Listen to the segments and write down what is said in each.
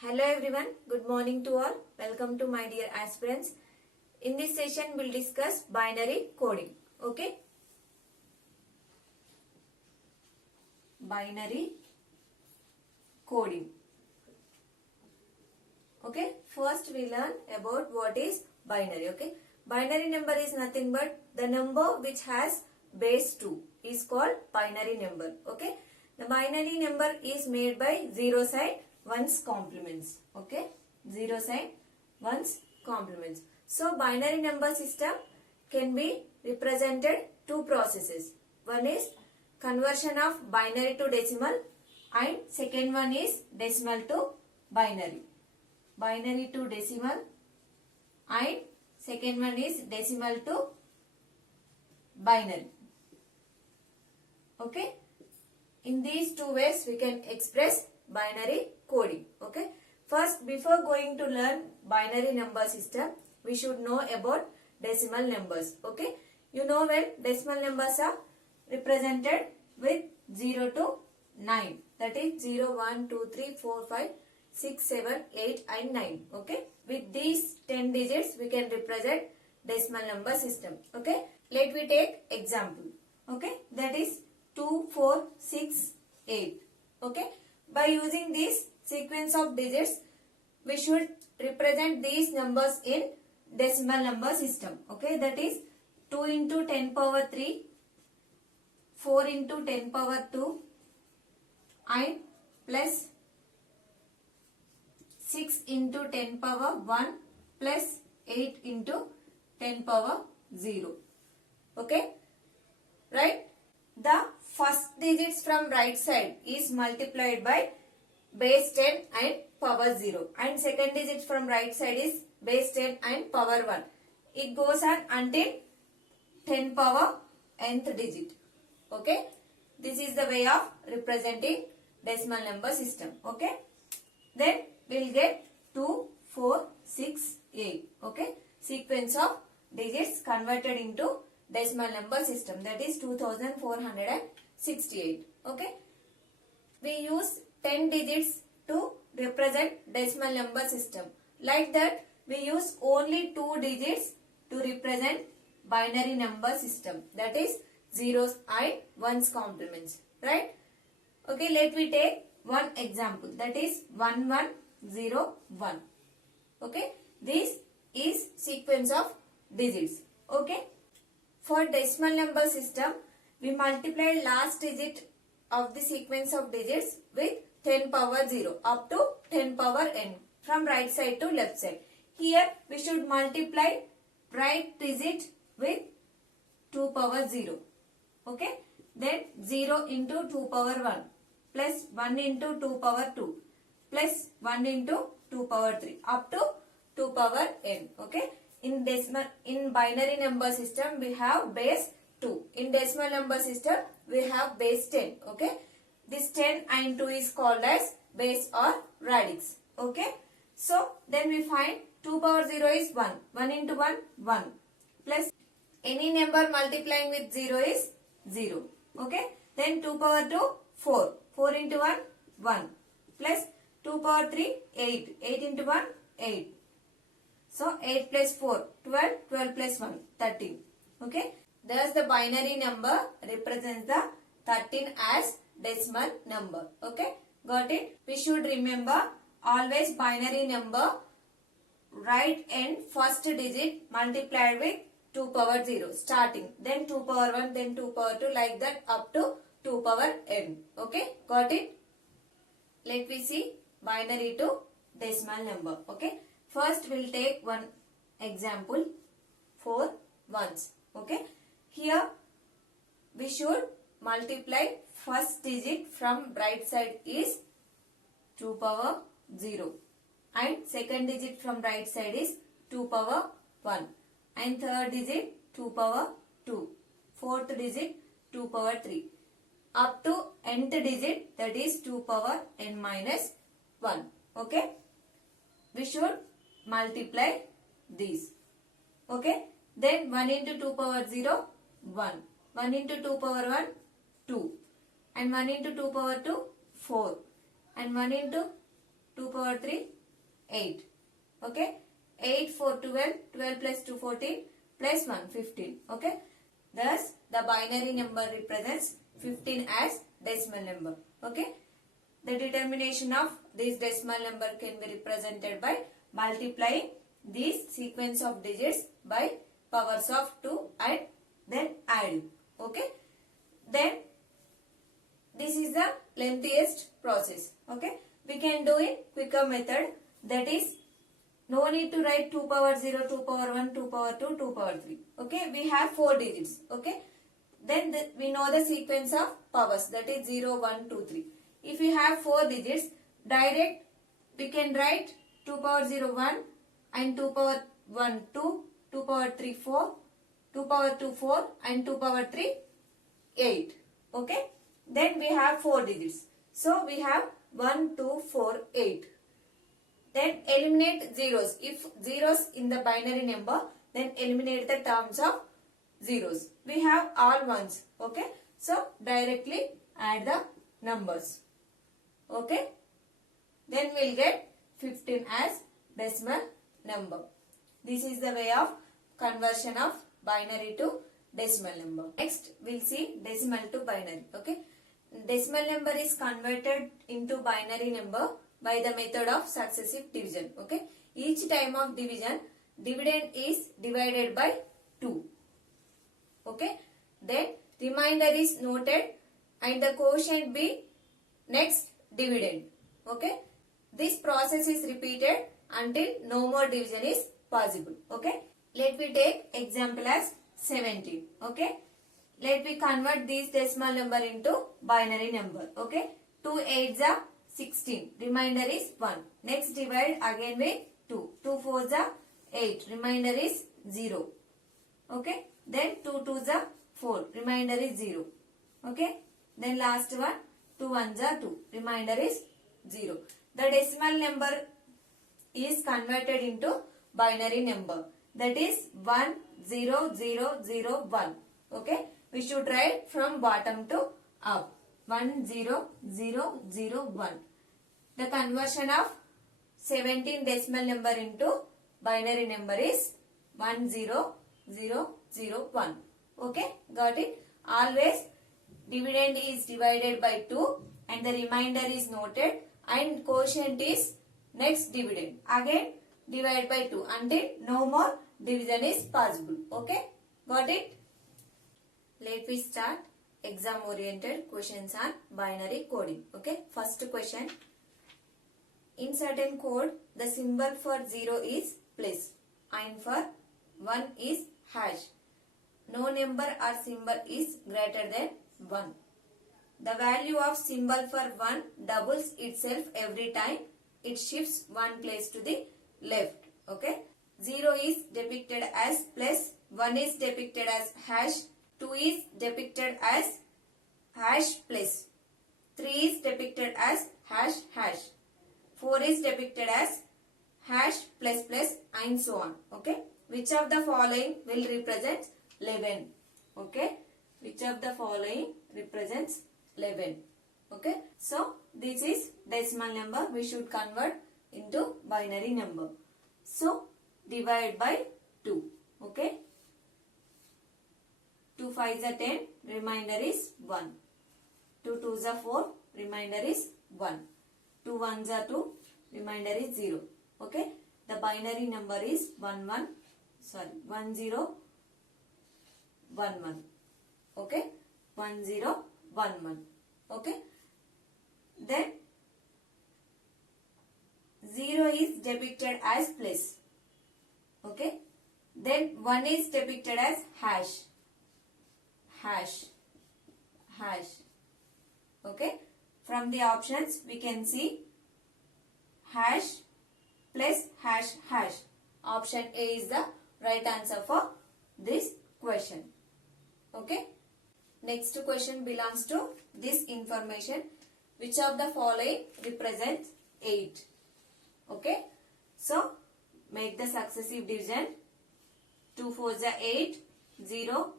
Hello everyone, good morning to all. Welcome to my dear aspirants. In this session, we'll discuss binary coding. Okay? Binary coding. Okay? First, we learn about what is binary. Okay? Binary number is nothing but the number which has base 2 is called binary number. Okay? The binary number is made by 0 side 1's complements. Okay? 0 side 1's complements. So, binary number system can be represented two processes. One is conversion of binary to decimal and second one is decimal to binary. Binary to decimal and second one is decimal to binary. Okay? In these two ways we can express binary coding. Okay? First, before going to learn binary number system, we should know about decimal numbers. Okay? You know when decimal numbers are represented with 0 to 9. That is 0, 1, 2, 3, 4, 5, 6, 7, 8 and 9. Okay? With these 10 digits, we can represent decimal number system. Okay? Let me take example. Okay? That is 2, 4, 6, 8. Okay? By using this sequence of digits, we should represent these numbers in decimal number system. Okay? That is 2 into 10 power 3, 4 into 10 power 2 and plus 6 into 10 power 1 plus 8 into 10 power 0. Okay? Right? The first digits from right side is multiplied by base 10 and power 0. And second digit from right side is base 10 and power 1. It goes on until 10 power nth digit. Okay? This is the way of representing decimal number system. Okay? Then we will get 2, 4, 6, 8. Okay? Sequence of digits converted into decimal number system. That is 2468. Okay? We use 10 digits to represent decimal number system. Like that, we use only 2 digits to represent binary number system. That is zeros and ones complements. Right? Okay, let me take one example. That is 1101. Okay? This is sequence of digits. Okay? For decimal number system, we multiply last digit of the sequence of digits with 10 power 0 up to 10 power n from right side to left side. Here we should multiply right digit with 2 power 0. Okay? Then 0 into 2 power 1 plus 1 into 2 power 2 plus 1 into 2 power 3 up to 2 power n. Okay? In binary number system, we have base 2. In decimal number system, we have base 10. Okay? This 10 and 2 is called as base or radix. Okay? So, then we find 2 power 0 is 1. 1 into 1, 1. Plus any number multiplying with 0 is 0. Okay? Then 2 power 2, 4. 4 into 1, 1. Plus 2 power 3, 8. 8 into 1, 8. So, 8 plus 4, 12, 12 plus 1, 13. Okay. Thus, the binary number represents the 13 as decimal number. Okay. Got it? We should remember always binary number right end first digit multiplied with 2 power 0 starting. Then 2 power 1, then 2 power 2 like that up to 2 power n. Okay. Got it? Let me see binary to decimal number. Okay. First, we'll take one example, 4 ones. Okay. Here, we should multiply first digit from right side is 2 power 0. And second digit from right side is 2 power 1. And third digit 2 power 2. Fourth digit 2 power 3. Up to nth digit, that is 2 power n minus 1. Okay. We should multiply these. Okay. Then 1 into 2 power 0, 1. 1 into 2 power 1, 2. And 1 into 2 power 2, 4. And 1 into 2 power 3, 8. Okay. 8, 4, 12, 12 plus 2, 14, plus 1, 15. Okay. Thus, the binary number represents 15 as decimal number. Okay. The determination of this decimal number can be represented by multiplying these sequence of digits by powers of 2 and then adding. Okay. Then this is the lengthiest process. Okay. We can do in quicker method, that is no need to write 2 power 0, 2 power 1, 2 power 2, 2 power 3. Okay. We have 4 digits. Okay. Then we know the sequence of powers, that is 0, 1, 2, 3. If we have 4 digits, direct we can write 2 power 0, 1 and 2 power 1, 2, 2 power 3, 4, 2 power 2, 4 and 2 power 3, 8. Okay. Then we have 4 digits. So we have 1, 2, 4, 8. Then eliminate zeros. If zeros in the binary number, then eliminate the terms of zeros. We have all ones. Okay. So directly add the numbers. Okay. Then we'll get 15 as decimal number. This is the way of conversion of binary to decimal number. Next we'll see decimal to binary. Okay. Decimal number is converted into binary number by the method of successive division. Okay. Each time of division, dividend is divided by 2. Okay. Then remainder is noted and the quotient be next dividend. Okay. This process is repeated until no more division is possible. Okay. Let me take example as 17. Okay. Let me convert this decimal number into binary number. Okay. 2 8s are 16. Remainder is 1. Next divide again with 2. 2 4s are 8. Remainder is 0. Okay. Then 2 2s are 4. Remainder is 0. Okay. Then last one 2 1s are 2. Remainder is 0. The decimal number is converted into binary number. That is 1 0 0 0 1. Okay. We should write from bottom to up. 1 0 0 0 1. The conversion of 17 decimal number into binary number is 1 0 0 0 1. Okay. Got it? Always dividend is divided by 2 and the remainder is noted and quotient is next dividend. Again divide by 2 until no more division is possible. Okay. Got it? Let me start exam oriented questions on binary coding. Okay. First question. In certain code, the symbol for 0 is plus and for 1 is hash. No number or symbol is greater than 1. The value of symbol for 1 doubles itself every time it shifts one place to the left. Okay. 0 is depicted as plus, 1 is depicted as hash, 2 is depicted as hash plus, 3 is depicted as hash hash, 4 is depicted as hash plus plus and so on. Okay. Which of the following will represent 11? Okay. Which of the following represents 11? Okay. So this is decimal number. We should convert into binary number. So divide by 2. Okay. 2 5s are 10. Remainder is 1. 2 2s are 4. Remainder is 1. 2 1s are 2. Remainder is 0. Okay. The binary number is 1 0 1 1. Okay. 1 0 1 1. Okay. Then 0 is depicted as plus. Okay. Then 1 is depicted as hash. Hash. Hash. Okay. From the options we can see hash plus hash hash. Option A is the right answer for this question. Okay. Next question belongs to this information. Which of the following represents 8? Okay. So make the successive division. 2 4s are 8, 0,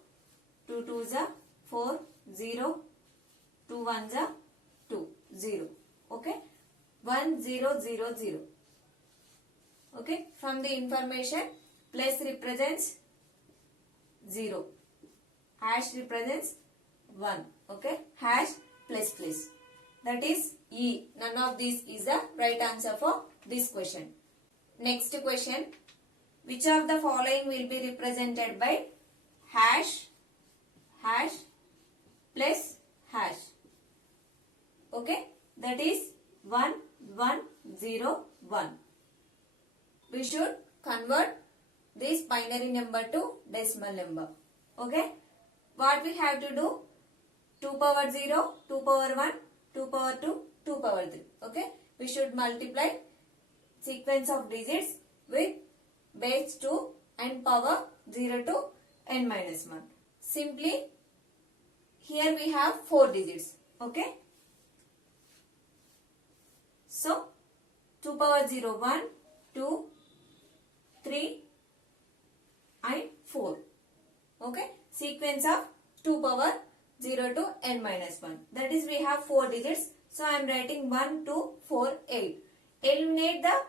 2 2s are 4, 0, 2 1s are 2, 0. Okay. 1000. Okay, from the information, place represents 0, hash represents 1. Okay, hash plus place, that is E. None of these is the right answer for this question. Next question, which of the following will be represented by hash, hash plus hash? Okay, that is 1101. We should convert this binary number to decimal number. Okay, what we have to do? 2 power 0, 2 power 1, 2 power 2, 2 power 3. Okay, we should multiply sequence of digits with base 2 and power 0 to n minus 1. Simply, here we have 4 digits. Okay, so 2 power 0, 1, 2, 3 and 4. Okay, sequence of 2 power 0 to n minus 1. That is, we have 4 digits. So I am writing 1, 2, 4, 8. Eliminate the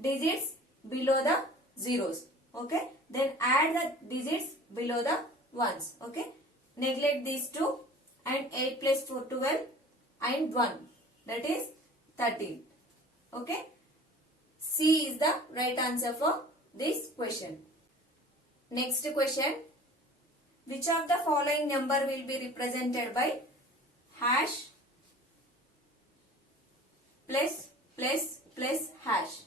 digits below the zeros. Okay, then add the digits below the ones. Okay, neglect these two, and 8 plus 4, 12 and 1, that is 13. Okay, C is the right answer for this question. Next question, which of the following number will be represented by hash plus hash?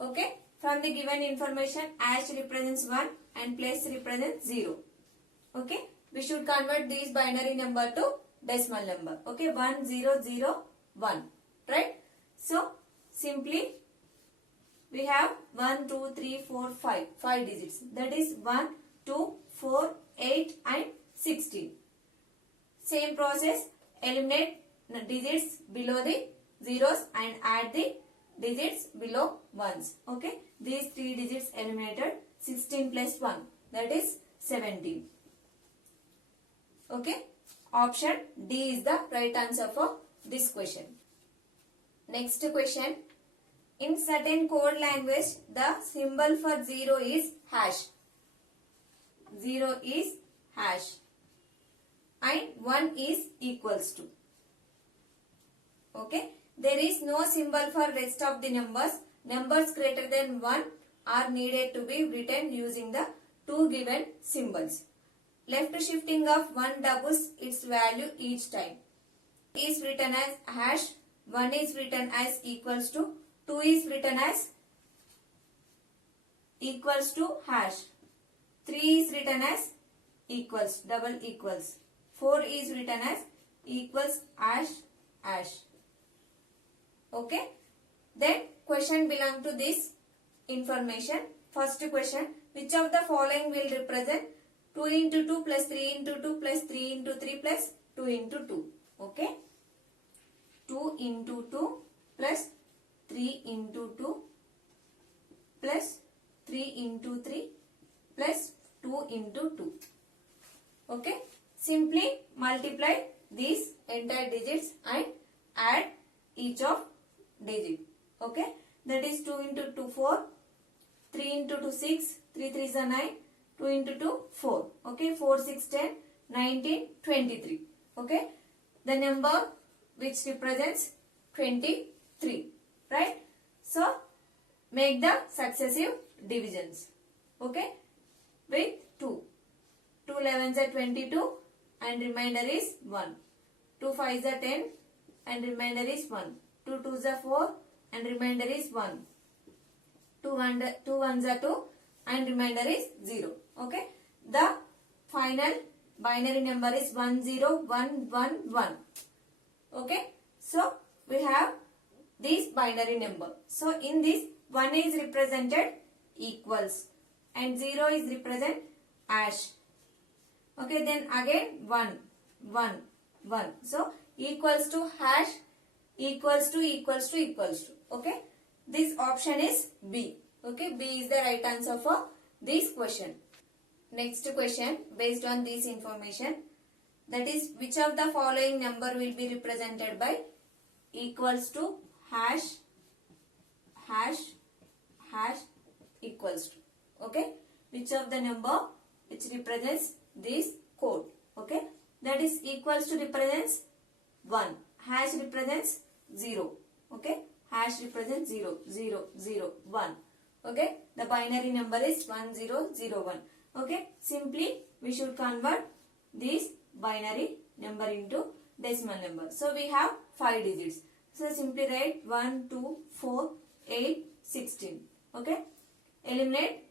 Okay, from the given information, hash represents 1 and plus represents 0. Okay, we should convert these binary number to decimal number. Okay, 1001, right? So simply we have 1, 2, 3, 4, 5. 5 digits. That is 1, 2, 4, 8 and 16. Same process. Eliminate the digits below the zeros and add the digits below ones. Okay. These 3 digits eliminated. 16 plus 1. That is 17. Okay. Option D is the right answer for this question. Next question. In certain code language, the symbol for 0 is hash. 0 is hash. And 1 is equals to. Okay. There is no symbol for rest of the numbers. Numbers greater than 1 are needed to be written using the 2 given symbols. Left shifting of 1 doubles its value each time. Is written as hash. 1 is written as equals to. 2 is written as equals to hash. 3 is written as equals, double equals. 4 is written as equals hash, hash. Okay. Then question belong to this information. First question, which of the following will represent 2 into 2 plus 3 into 2 plus 3 into 3 plus 2 into 2. Okay. 2 into 2 plus 3 into 2 plus 3 into 3 plus 2 into 2. Okay. Simply multiply these entire digits and add each of digit. Okay. That is 2 into 2, 4. 3 into 2, 6. 3 3 is 9. 2 into 2, 4. Okay. 4, 6, 10, 19, 23. Okay. The number which represents 23. Right? So, make the successive divisions. Okay? With 2. 2 11s are 22 and remainder is 1. 2 5s are 10 and remainder is 1. 2 2s are 4 and remainder is 1. 2 1s are 2 and remainder is 0. Okay? The final binary number is 10111. Okay? So, we have this binary number. So, in this 1 is represented equals and 0 is represent hash. Okay, then again 1, 1, 1. So, equals to hash, equals to, equals to, equals to. Okay, this option is B. Okay, B is the right answer for this question. Next question based on this information, that is which of the following number will be represented by equals to hash equals to. Okay, which of the number which represents this code? Okay, that is equals to represents 1, hash represents 0. Okay, hash represents 0, 0, 0, 1. Okay, the binary number is 1001. Okay, simply we should convert this binary number into decimal number. So we have 5 digits. So simply write 1, 2, 4, 8, 16. Okay, eliminate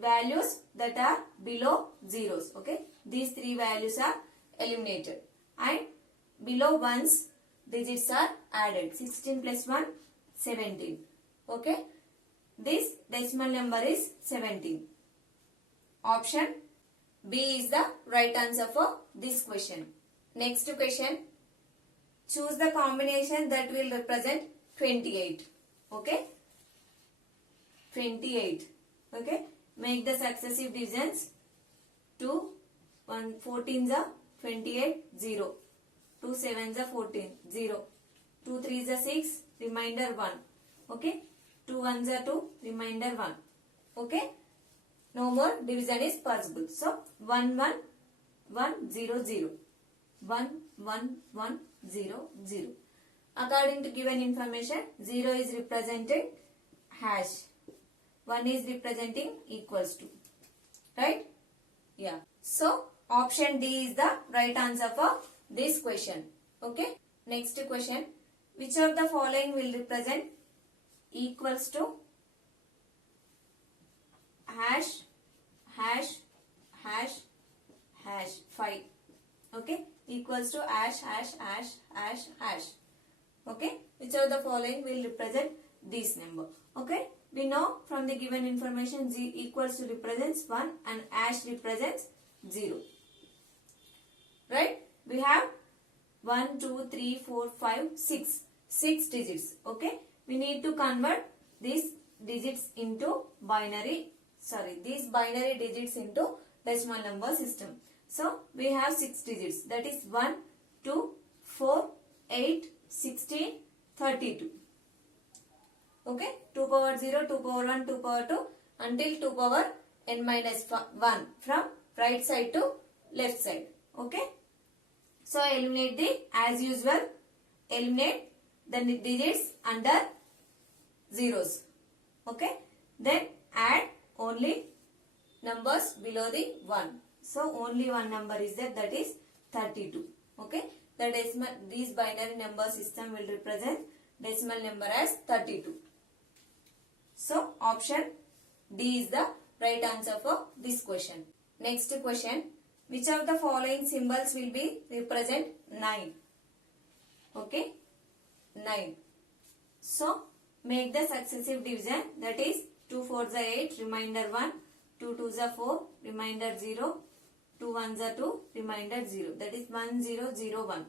values that are below zeros. Okay, these 3 values are eliminated and below ones digits are added. 16 plus 1, 17. Okay, this decimal number is 17. Option B is the right answer for this question. Next question. Choose the combination that will represent 28. Okay, 28. Okay, make the successive divisions. 2 1 14s are 28, 0. 2 7s are 14, 0. 2 3s are 6, remainder 1. Okay, 2 1s are 2, remainder 1. Okay, no more division is possible. So 1 1 1 0 0. 1 1 1 0 0. According to given information, 0 is represented hash. 1 is representing equals to. Right? Yeah. So option D is the right answer for this question. Okay. Next question. Which of the following will represent equals to hash 5. Okay. Equals to hash. Okay. Which of the following will represent this number? Okay. We know from the given information Z equals to represents 1 and hash represents 0. Right? We have 1, 2, 3, 4, 5, 6. 6 digits. Okay? We need to convert these digits into binary. These binary digits into decimal number system. So, we have 6 digits. That is 1, 2, 4, 8, 16, 32. Okay? 2 power 0, 2 power 1, 2 power 2 until 2 power n minus 1 from right side to left side. Okay? So, eliminate the, as usual, eliminate the digits under zeros. Okay? Then add only numbers below the 1. So, only one number is there, that is 32. Okay? The decimal, this binary number system will represent decimal number as 32. So, option D is the right answer for this question. Next question. Which of the following symbols will be represent 9? Okay? 9. So, make the successive division, that is 2 4s are 8, remainder 1, 2 2s are 4, remainder 0, 2 1s are 2, remainder 0. That is 1 0 0 1.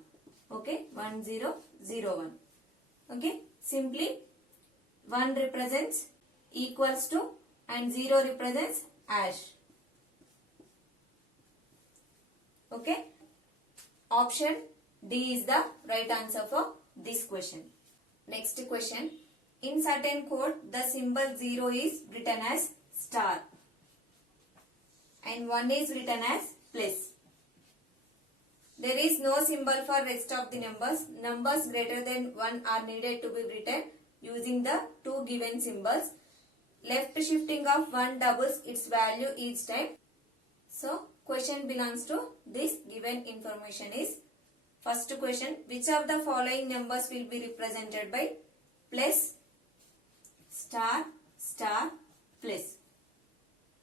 Okay? 1 0 0 1. Okay? Simply 1 represents equals to and 0 represents hash. Okay? Option D is the right answer for this question. Next question. In certain code, the symbol 0 is written as star and 1 is written as plus. There is no symbol for rest of the numbers. Numbers greater than 1 are needed to be written using the two given symbols. Left shifting of 1 doubles its value each time. So, question belongs to this given information is, first question, which of the following numbers will be represented by plus, star, star, plus.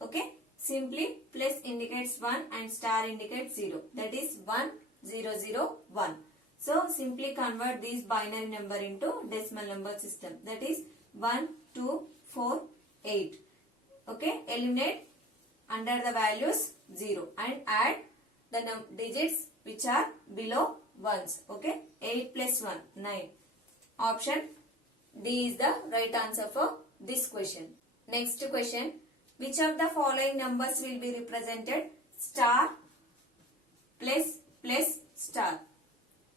Okay? Simply plus indicates 1 and star indicates 0. That is 1, 0, 0, 1. So, simply convert these binary number into decimal number system. That is 1, 2, 4, 8. Okay? Eliminate under the values 0 and add the digits which are below ones. Okay? 8 plus 1, 9. Option D is the right answer for this question. Next question. Which of the following numbers will be represented star plus plus star?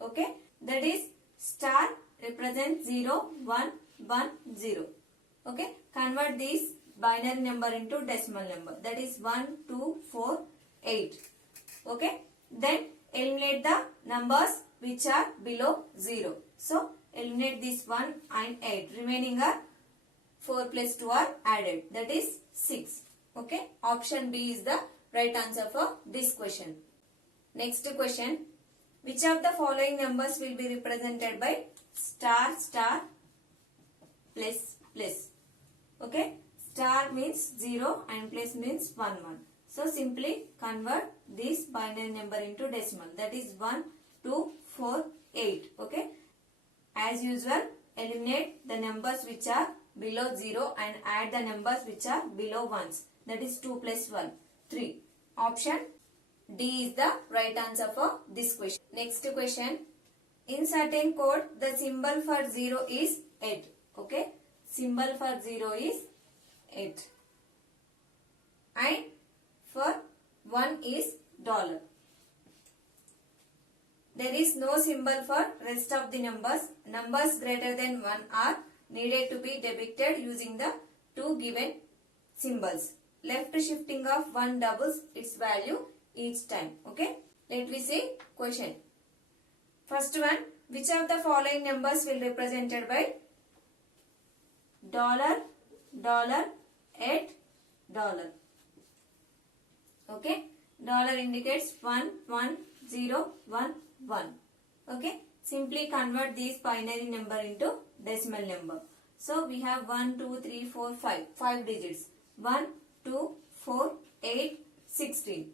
Okay? That is star represent 0, 1, 1, 0. Okay, convert this binary number into decimal number, that is 1, 2, 4, 8. Okay, then eliminate the numbers which are below 0. So eliminate this 1 and 8. Remaining are 4 plus 2 are added, that is 6. Okay, option B is the right answer for this question. Next question, which of the following numbers will be represented by star star plus plus? Okay, star means 0 and plus means 1 1. So simply convert this binary number into decimal, that is 1, 2, 4, 8. Okay, as usual, eliminate the numbers which are below 0 and add the numbers which are below 1s, that is 2 plus 1, 3. Option D is the right answer for this question. Next question, in certain code the symbol for 0 is 8. Okay, symbol for 0 is 8 and for 1 is $. There is no symbol for rest of the numbers. Numbers greater than 1 are needed to be depicted using the two given symbols. Left shifting of 1 doubles its value each time. Okay, let me see question. First one, which of the following numbers will be represented by $, $, $8, okay, dollar indicates 1, 1, 0, 1, 1. Okay, simply convert these binary number into decimal number. So we have 1, 2, 3, 4, 5 digits. 1, 2, 4, 8, 16.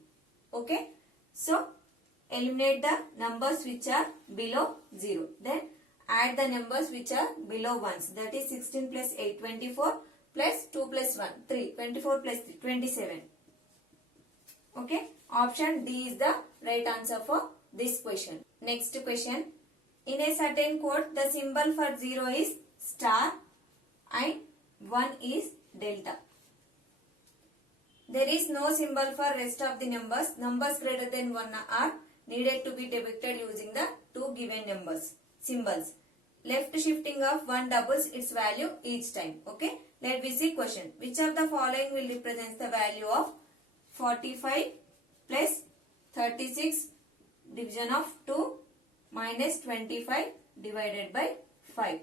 Okay, so eliminate the numbers which are below 0. Then add the numbers which are below 1s. That is 16 plus 8, 24 plus 2 plus 1, 3. 24 plus 3, 27. Okay, option D is the right answer for this question. Next question, in a certain code the symbol for 0 is star and 1 is delta. There is no symbol for rest of the numbers. Numbers greater than 1 are needed to be depicted using the two given numbers symbols. Left shifting of 1 doubles its value each time. Okay, let me see question. Which of the following will represent the value of 45 plus 36 division of 2 minus 25 divided by 5.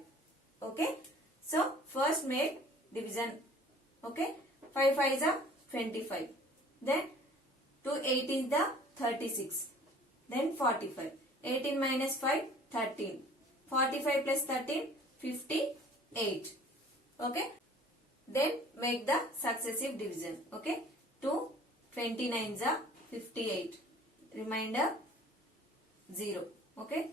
Okay, so first make division. Okay, 5 5 is a 25, then 2 8 is the 36, then 45. 18 minus 5, 13. 45 plus 13, 58. Okay, then make the successive division. Okay, 2 29 is a 58, remainder 0. Okay,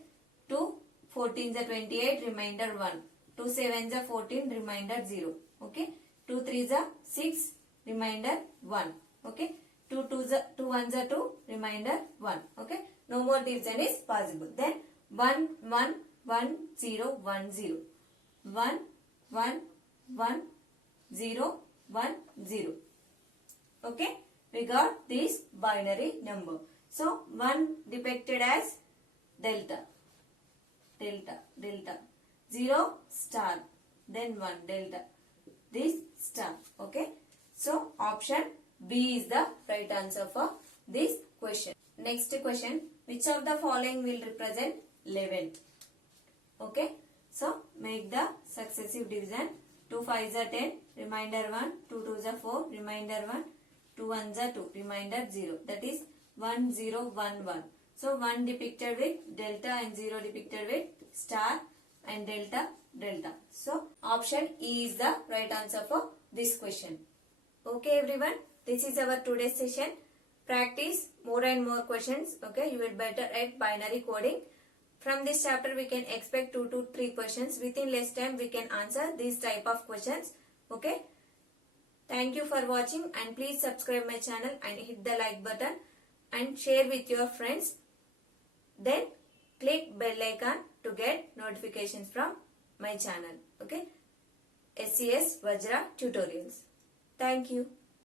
2 14 is a 28, remainder 1. 2 7 is a 14, remainder 0. Okay, 2 3 is a 6, remainder 1. Okay, 2 2 is a 2 1 is a 2, remainder 1. Okay, no more division is possible. Then 1 1 1 0 1 0, 1 1 1 0 1 0. Okay, we got this binary number. So 1 depicted as delta, delta, delta, 0 star, then 1 delta, this star. Okay, so option B is the right answer for this question. Next question, which of the following will represent 11? Okay, so make the successive division. 2 5 is a 10, remainder 1, 2 2 is a 4, remainder 1, 2 1 is a 2, remainder 0. That is 1 0 1 1. So 1 depicted with delta and 0 depicted with star and delta delta. So option E is the right answer for this question. Okay everyone, this is our today's session. Practice more and more questions. Okay, you will better at binary coding. From this chapter we can expect 2 to 3 questions. Within less time we can answer these type of questions. Okay. Thank you for watching and please subscribe my channel and hit the like button and share with your friends. Then click bell icon to get notifications from my channel. Okay. SCS Vajra Tutorials. Thank you.